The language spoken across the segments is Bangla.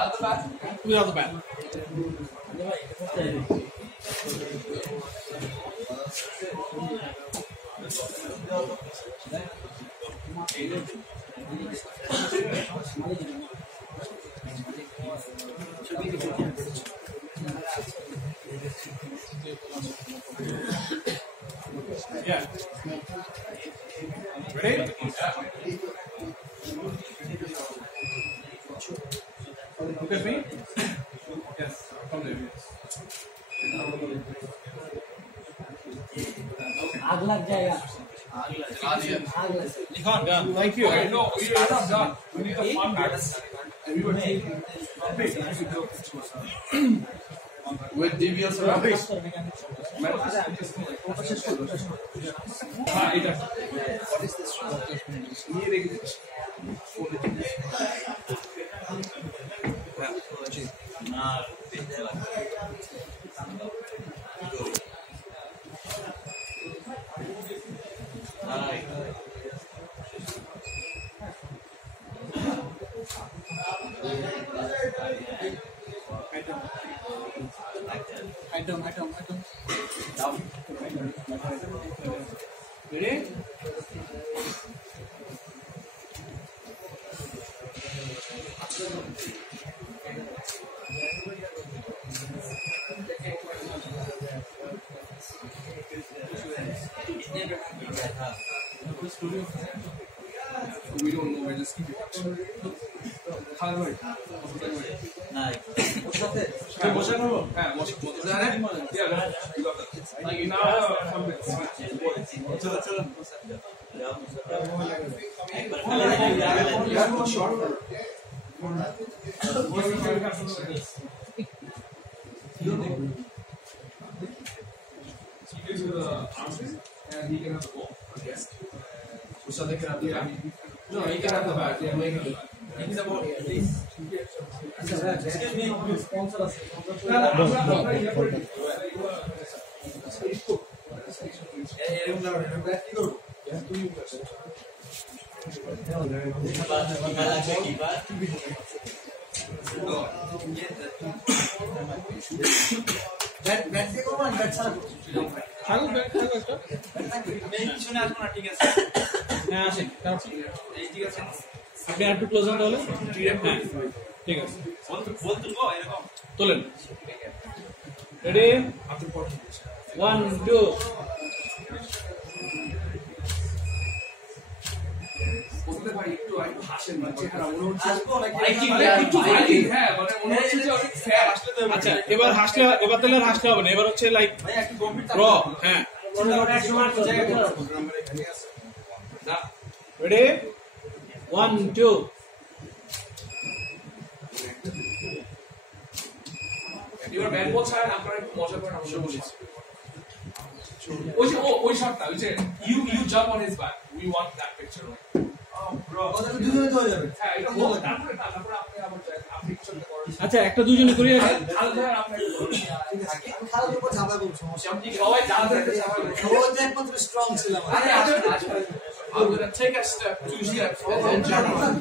Without the bat. Yeah. Ready? Look at me. Yes. Come there. आग लग जाएगा Thank you. No, we are not done. We need a fun pattern. With DBS Ramesh. What is this? Item. Ready? We don't know, we just keep it. And he can have the ball, I guess. So they can have the bat. No, he can have the bat. Yeah, make it. He's about this. excuse me sponsor আছে এরকম না ব্যাট কি করব তুই ব্যাট দিয়ে করব না ব্যাট ছাড়া থাকো ব্যাট থাকো একটা মেইন পিছনে আসবো না ঠিক আছে হ্যাঁ আসেন এই ঠিক আছে আপনি একটু ক্লোজ হন তাহলে হ্যাঁ ঠিক আছে বল তুলবো এরকম তোলেন রেডি 1 2 বলতে ভাই একটু হাসেন না চেহারা মনে হচ্ছে আসবো নাকি একটু ফাইটিং হ্যাঁ মানে মনে হচ্ছে যে অনেক ফ্যাট আসলে তো আচ্ছা এবার হাসলে এবার তাহলে হাসতে হবে না এবার হচ্ছে লাইক ভাই একটু গম্ভীর র হ্যাঁ রেডি 1 2 এবার ব্যাট বল ছাড়েন আপনারা একটু মজা করেন আমরা বলেছি ওই শটটা ওই যে you jump on his back we want that picture right ওদের দুজনে তো হয়ে যাবে হ্যাঁ এটা বল তারপরে আপনি আবার আপনি কিছু করেন আচ্ছা একটা দুজনে করি রাখেন খাল ধরে আপনি খালার উপর ঝাঁপাবো সমস্যা সবাই জাল ধরে সবাই ও যে একমাত্র স্ট্রং ছিলাম আরে আসলে I'm gonna take a step, 2 steps, and then jump on.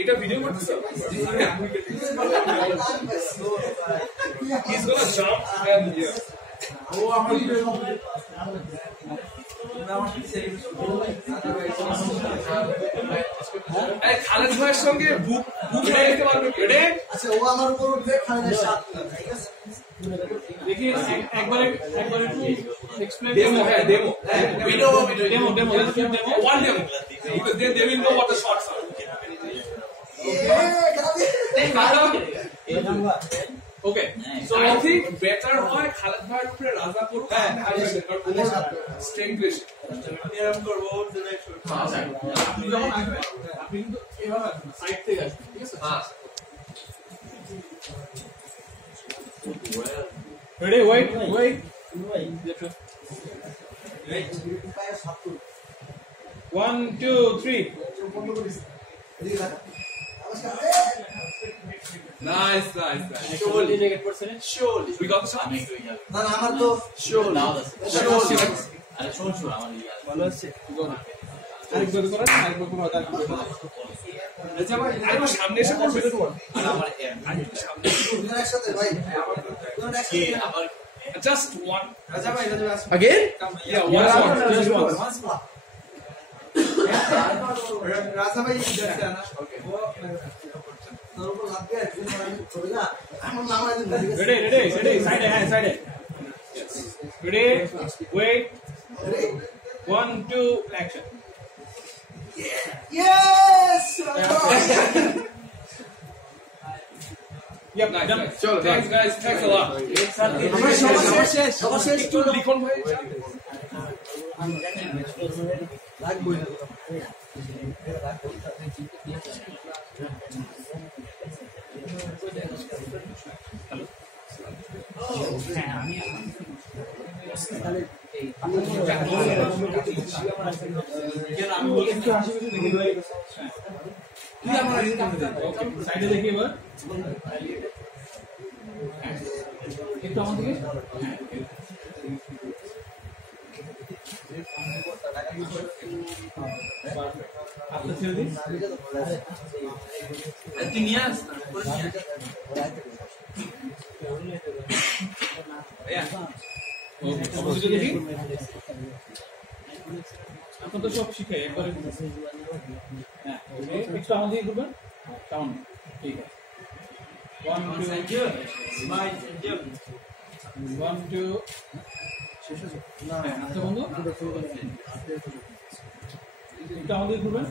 এটা ভিডিও করতেছ he's gonna jump and yeah ও আমার এই খালেদ ভাইয়ের সঙ্গে বুক লাগাইতে পারবে কেডে আচ্ছা ও আমার উপর উঠবে খালেদের সাথ ঠিক আছে দেখি একবার একটু এক্সপ্লেইন demo হ্যাঁ demo demo let's do demo one demo because then they will know what the shots are okay so I think better হয় খালেদ ভাইয়ের উপরে রাজা করুক স্ট্রেংথ বেশি আমি এরকম করব আপনি যখন আসবেন আপনি কিন্তু এভাবে আসবেন সাইড থেকে আসবেন ঠিক আছে হ্যাঁ ready wait One, two, three. nice surely we got the shot না না আমার তো surely আরে শোন আমার ভালো আছে আরেকবার করেন আরেকবার করে রাজা ভাই আরে সামনে এসে করবে আর আমার সামনে দুজন একসাথে ভাই দুজন একসাথে আবার জাস্ট ওয়ান রাজা ভাই Again? yeah one just one রাজা ভাই যাচ্ছে না ওকে তোর উপর লাভ দিয়ে তুই চলে যা আমার নাম আছে Ready. Side. Yes. Ready? Wait. 1, 2, action. Yes Yep, done. চলো thanks guys thanks a lot আমরা সবার শেষ একটু লিখন ভাই লাগবই না সাইডে দেখি এবার একটু আমার দিকে হাতটা ছেড়ে দিন তুই নিয়ে আস অপোজিটে দেখি এখন তো সব শিখাই একবারে হ্যাঁ একটু আমার দিকে ঘুরবেন কেমন ঠিক আছে 1 2 স্মাইল 1 2 না আচ্ছা বন্ধু একটু আমার দিকে ঘুরবেন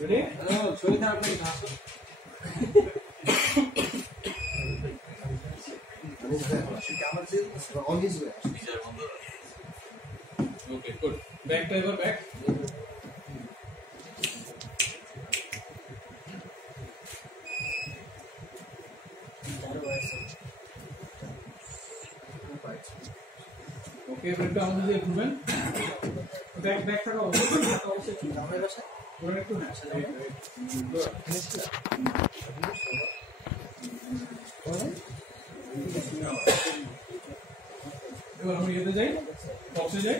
রেডি ছবিটা আপনি আসো আমার যে অনিস ভাই বিচার বন্ধ okay good back to ever back okay এবার একটু আমাদের দিকে ঘুরবেন ব্যাক থাকা অবশ্যই আমার বাসা ঘুরবেন একটু না এবার আমরা ইয়েতে যাই বক্সে যাই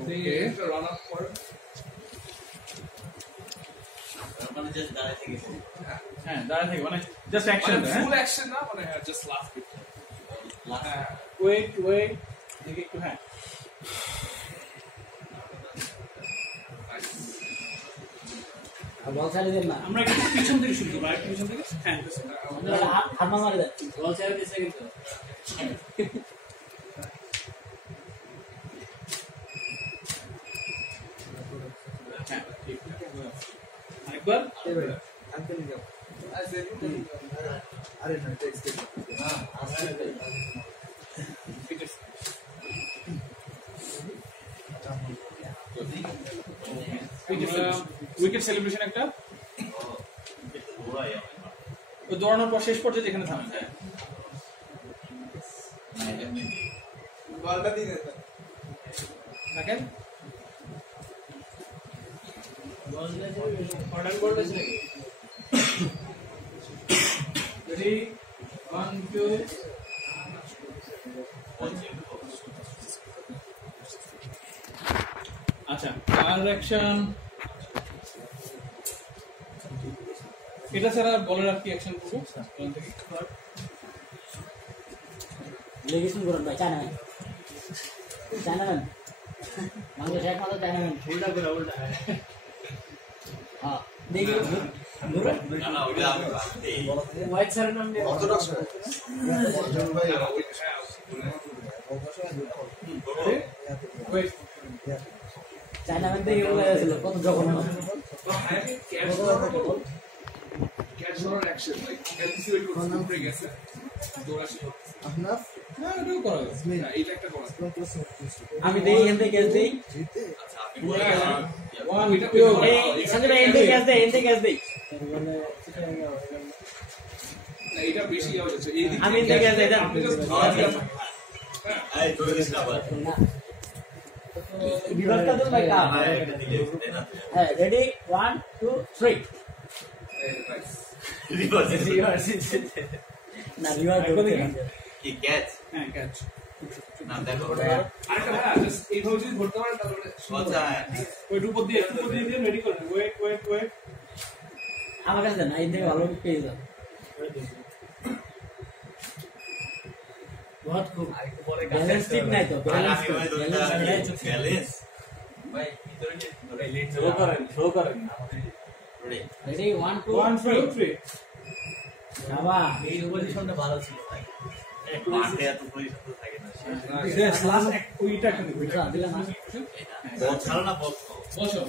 Okay, run up for মানে জাস্ট দাঁড়ায় থেকে হ্যাঁ দাঁড়া থেকে মানে জাস্ট অ্যাকশন full action না মানে just last bit. ওয়েট দেখি একটু হ্যাঁ বল ছাড়ে দেন না আমরা একটু পিছন থেকে শুরু করবো একটু পিছন থেকে হ্যাঁ হাত মারে দেন বল ছেড়ে দিছে কিন্তু হ্যাঁ ঠিক আরেকবার আঙ্কেল যাও আরে না টেক্সট না আসলে উইকেট সেলিব্রেশন একটা ওই দৌড়ানোর পর শেষ পর্যায়ে যেখানে থামেন হ্যাঁ বলটা দিয়ে থাকেন রেডি 1 2 আচ্ছা আর অ্যাকশন এটা ছাড়া বলার আর কি অ্যাকশন করবো ওখান থেকে লেগেশন করুন ভাই চায়না ম্যান বাংলাদেশ একমাত্র চায়না ম্যান উল্টা হ্যাঁ দেখি না না ওটা আমি হোয়াইট স্যারের নাম দিয়ে অর্থোডক্স জন ভাই ওয়েট চায়না ম্যান থেকে ছিল কত জঘন্য Catch your action, like anticipate করতে ব্রেক আছে দৌড়াশি আপনার হ্যাঁ এটাও করা যাবে না এটা একটা করা আমি দেই এখান থেকে ক্যাচ দেই জিতে আচ্ছা আপনি বলে গেলেন 1 2 এই সঞ্জয় ভাই এখান থেকে ক্যাচ দেই না এটা বেশি যাওয়া যাচ্ছে এই দিক আমি এখান থেকে ক্যাচ দেই আপনি just এই তো দিস না বল না বিভাগটা তো ভাই কাপ আমার একটা দিলে তাই না হ্যাঁ রেডি 1 2 3 রিভার্স না বিভাগ কি ক্যাচ হ্যাঁ ক্যাচ না দেখো আরেকটা ভাই জাস্ট এইভাবে যদি ধরতে পারেন তাহলে আচ্ছা ওই উপর দিয়ে রেডি করেন ওয়েট আমার কাছে না এই থেকে ভালো পেয়ে যাবে बहुत खूब बैलेंस ठीक नहीं तो আর बैलेंस আমি ওই দুটো ব্যালেন্স ভাই ভিতরে যে ধরে লেট শো করেন রেডি रेडी 1 2 1 2 3 বাবা এই পজিশনটা ভালো ছিল ভাই মাঠে এত পজিশন তো থাকে না শেষ লাস্ট ওইটা একটা বুঝা দিলা না বল ছাড়ো না বল বসো